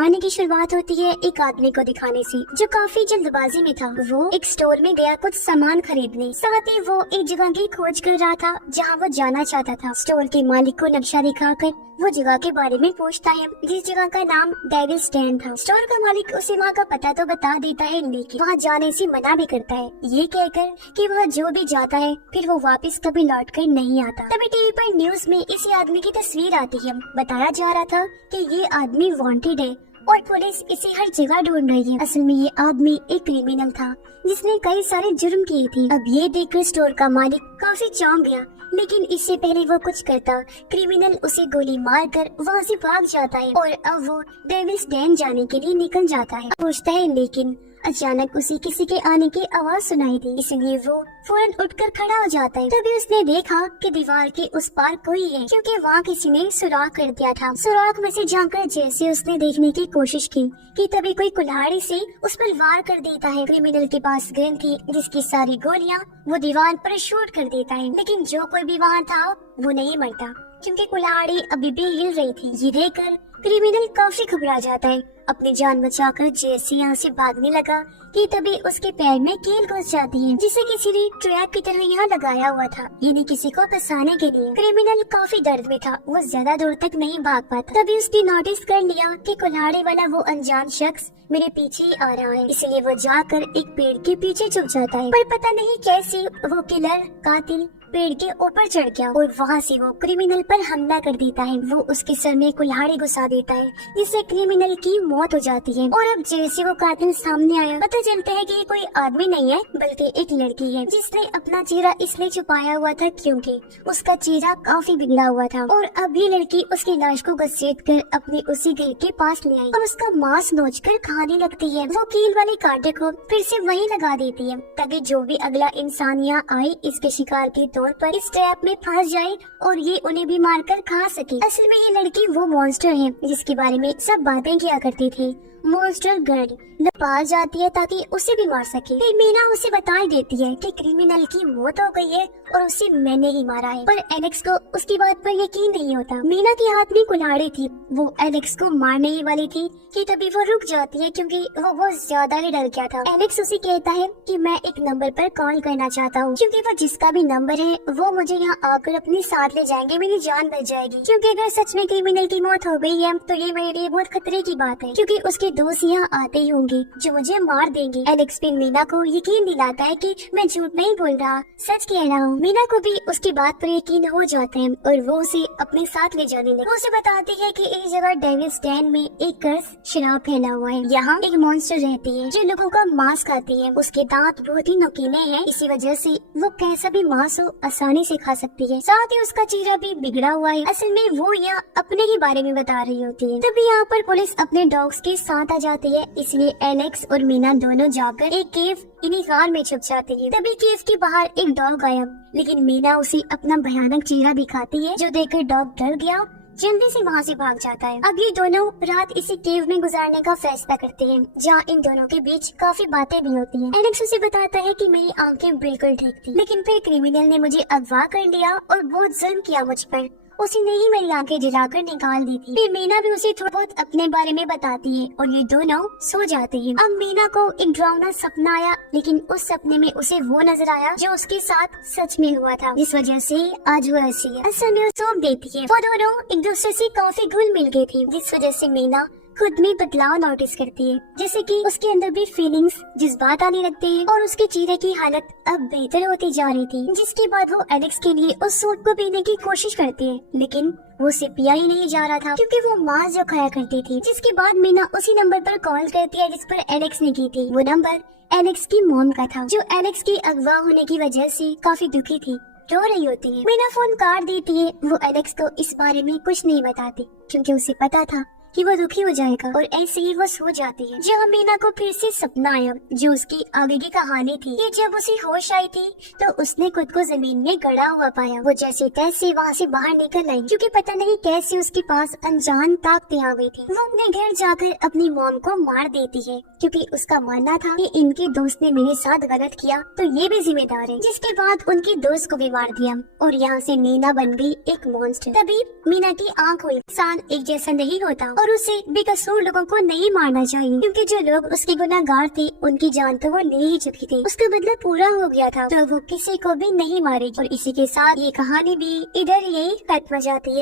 कहानी की शुरुआत होती है एक आदमी को दिखाने से जो काफी जल्दबाजी में था। वो एक स्टोर में गया कुछ सामान खरीदने, साथ ही वो एक जगह की खोज कर रहा था जहां वो जाना चाहता था। स्टोर के मालिक को नक्शा दिखाकर वो जगह के बारे में पूछता है जिस जगह का नाम डेविल्स डेन था। स्टोर का मालिक उसे वहाँ का पता तो बता देता है, लेकिन वहाँ जाने से मना भी करता है, ये कहकर कि वह जो भी जाता है फिर वो वापस कभी लौट कर नहीं आता। तभी टीवी पर न्यूज में इसी आदमी की तस्वीर आती है। बताया जा रहा था कि ये आदमी वांटेड है और पुलिस इसे हर जगह ढूंढ रही है। असल में ये आदमी एक क्रिमिनल था जिसने कई सारे जुर्म किए थे। अब ये देखकर स्टोर का मालिक काफी चौंक गया, लेकिन इससे पहले वो कुछ करता, क्रिमिनल उसे गोली मारकर वहाँ से भाग जाता है और अब वो डेविल्स डेन जाने के लिए निकल जाता है। पूछता है, लेकिन अचानक उसे किसी के आने की आवाज सुनाई दी, इसलिए वो फौरन उठकर खड़ा हो जाता है। तभी उसने देखा कि दीवार के उस पार कोई है, क्योंकि वहाँ किसी ने सुराख कर दिया था। सुराख में से झांककर जैसे उसने देखने की कोशिश की कि तभी कोई कुल्हाड़ी से उस पर वार कर देता है। क्रिमिनल के पास गन थी जिसकी सारी गोलियां वो दीवार पर शूट कर देता है, लेकिन जो कोई भी वहाँ था वो नहीं मरता क्योंकि कुल्हाड़ी अभी भी हिल रही थी। ये देखकर क्रिमिनल काफी घबरा जाता है। अपनी जान बचाकर जैसे यहाँ से भागने लगा कि तभी उसके पैर में कील घुस जाती है, जिसे किसी ने ट्रैप की तरह यहाँ लगाया हुआ था, यानी किसी को फंसाने के लिए। क्रिमिनल काफी दर्द में था, वो ज्यादा दूर तक नहीं भाग पाता। तभी उसने नोटिस कर लिया कि कुल्हाड़ी वाला वो अनजान शख्स मेरे पीछे ही आ रहा है, इसलिए वो जाकर एक पेड़ के पीछे छुप जाता है। पर पता नहीं कैसे वो किलर कातिल पेड़ के ऊपर चढ़ गया और वहाँ से वो क्रिमिनल पर हमला कर देता है। वो उसके सर में कुल्हाड़ी घुसा देता है, जिससे क्रिमिनल की मौत हो जाती है। और अब जैसे वो कातिल सामने आया, पता चलता है कि ये कोई आदमी नहीं है बल्कि एक लड़की है, जिसने अपना चेहरा इसलिए छुपाया हुआ था क्योंकि उसका चेहरा काफी बिगड़ा हुआ था। और अब ये लड़की उसकी लाश को घसीट कर अपने उसी घर के पास ले आई और उसका मांस नोच कर खाने लगती है। वो कील वाले कांटे को फिर से वहीं लगा देती है ताकि जो भी अगला इंसान यहाँ आए इसके शिकार के तौर पर इस ट्रैप में फंस जाए और ये उन्हें भी मारकर खा सके। असल में ये लड़की वो मॉन्स्टर है जिसके बारे में सब बातें किया करती थी। मॉन्स्टर गर्ल पास जाती है ताकि उसे भी मार सके। फिर मीना उसे बता देती है कि क्रिमिनल की मौत हो गई है और उसे मैंने ही मारा है, पर एलेक्स को उसकी बात पर यकीन नहीं होता। मीना के हाथ में कुल्हाड़ी थी, वो एलेक्स को मारने ही वाली थी कि तभी वो रुक जाती है क्योंकि वो बहुत ज्यादा ही डर गया था। एलेक्स उसे कहता है कि मैं एक नंबर पर कॉल करना चाहता हूँ, क्योंकि वो जिसका भी नंबर है वो मुझे यहाँ आकर अपने साथ ले जाएंगे, मेरी जान बच जाएगी। क्योंकि अगर सच में क्रिमिनल की मौत हो गई है तो ये मेरे लिए बहुत खतरे की बात है, क्योंकि उसके दोस्त यहाँ आते ही होंगे जो मुझे मार देंगे। एलेक्स फिर मीना को यकीन दिलाता है कि मैं झूठ नहीं बोल रहा, सच कह रहा हूँ। मीना को भी उसकी बात पर यकीन हो जाता है और वो उसे अपने साथ ले जाने लगे। वो उसे बताती है कि इस जगह डेविल्स डेन में एक कर्स शराब फैला हुआ है। यहाँ एक मॉन्स्टर रहती है जो लोगों का मांस खाती है। उसके दांत बहुत ही नकीले हैं, इसी वजह से वो कैसा भी मांस हो आसानी से खा सकती है। साथ ही उसका चेहरा भी बिगड़ा हुआ है। असल में वो यहाँ अपने ही बारे में बता रही होती है। तभी यहाँ पर पुलिस अपने डॉग्स के साथ आ जाती है, इसलिए एलेक्स और मीना दोनों जाकर एक केव इन्हीं कार में छुप जाती है। तभी केव के बाहर एक डॉग आया, लेकिन मीना उसे अपना भयानक चेहरा दिखाती है, जो देखकर डॉग डर गया, जल्दी से वहाँ से भाग जाता है। अब ये दोनों रात इसी केव में गुजारने का फैसला करते हैं, जहाँ इन दोनों के बीच काफी बातें भी होती हैं। एलेक्स उसे बताता है कि मेरी आंखें बिल्कुल ठीक थी, लेकिन फिर क्रिमिनल ने मुझे अगवा कर लिया और बहुत जुल्म किया मुझ पर। उसने ही मेरी आंखें जलाकर निकाल दी थी। फिर मीना भी उसे थोड़ा बहुत अपने बारे में बताती है और ये दोनों सो जाते हैं। अब मीना को एक डरावना सपना आया, लेकिन उस सपने में उसे वो नजर आया जो उसके साथ सच में हुआ था, जिस वजह से आज वो ऐसी है। असल में सौंप देती है। वो दोनों एक दूसरे से काफी घुल मिल गए थे, जिस वजह से मीना खुद में बदलाव नोटिस करती है, जैसे कि उसके अंदर भी फीलिंग्स जज्बात आने लगते हैं और उसके चेहरे की हालत अब बेहतर होती जा रही थी। जिसके बाद वो एलेक्स के लिए उस सूट को पीने की कोशिश करती है, लेकिन वो उसे पिया ही नहीं जा रहा था क्योंकि वो मांस जो खाया करती थी। जिसके बाद मीना उसी नंबर पर कॉल करती है जिस पर एलेक्स ने की थी। वो नंबर एलेक्स की मॉम का था, जो एलेक्स के अगवा होने की वजह से काफी दुखी थी, रो रही होती है। मीना फोन काट देती है। वो एलेक्स को इस बारे में कुछ नहीं बताती क्योंकि उसे पता था कि वो दुखी हो जाएगा, और ऐसे ही वो सो जाती है। जहाँ मीना को फिर से सपना आया जो उसकी आगे की कहानी थी कि जब उसे होश आई थी तो उसने खुद को जमीन में गड़ा हुआ पाया। वो जैसे तैसे वहाँ से बाहर निकल आई, क्योंकि पता नहीं कैसे उसके पास अनजान ताकतें आ गई थी। वो अपने घर जाकर अपनी मॉम को मार देती है क्योंकि उसका मानना था कि इनके दोस्त ने मेरे साथ गलत किया तो ये भी जिम्मेदार है। जिसके बाद उनके दोस्त को भी मार दिया और यहाँ से मीना बन गई एक मॉन्स्टर। तभी मीना की आँख हुई, इंसान एक जैसा नहीं होता और उसे बेकसूर लोगों को नहीं मारना चाहिए, क्योंकि जो लोग उसके गुनहगार थे उनकी जान तो वो ले ही चुकी थी। उसका बदला पूरा हो गया था, तो वो किसी को भी नहीं मारेगी। और इसी के साथ ये कहानी भी इधर यही खत्म हो जाती है।